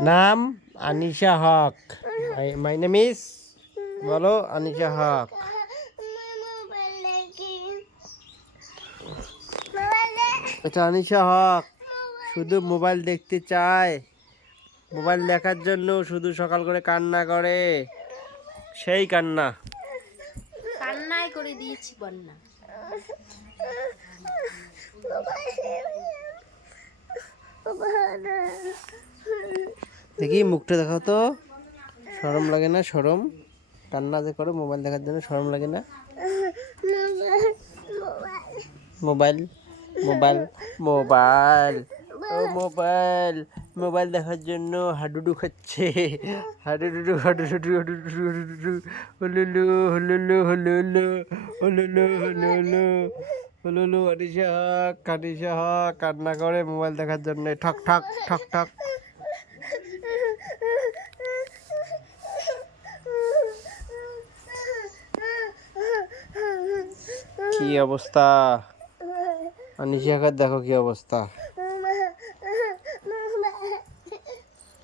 নাম আনিশা হক। My name is, বলো আনিশা হক। এটা আনিশা হক শুধু মোবাইল দেখতে চায়, মোবাইল দেখার জন্য শুধু সকাল করে কান্না করে, সেই কান্না। কান্নাই করে দিয়েছি বন্যা। দেখি মুখটা দেখাও তো, শরম লাগে না? শরম, কান্না যে করে মোবাইল দেখার জন্য, শরম লাগে না? মোবাইল মোবাইল মোবাইল ও মোবাইল, মোবাইল দেখার জন্য হাডুডু খাচ্ছে, হাডুডু হাডুডু হাডুডু হাডুডু, হলুলু হলুলু হলুলু হলুলু হলুলু হলুলু। আনিশা হক, আনিশা হক কান্না করে মোবাইল দেখার জন্য, ঠক ঠক ঠক ঠক। কি অবস্থা আনিশা হকের, দেখো কি অবস্থা।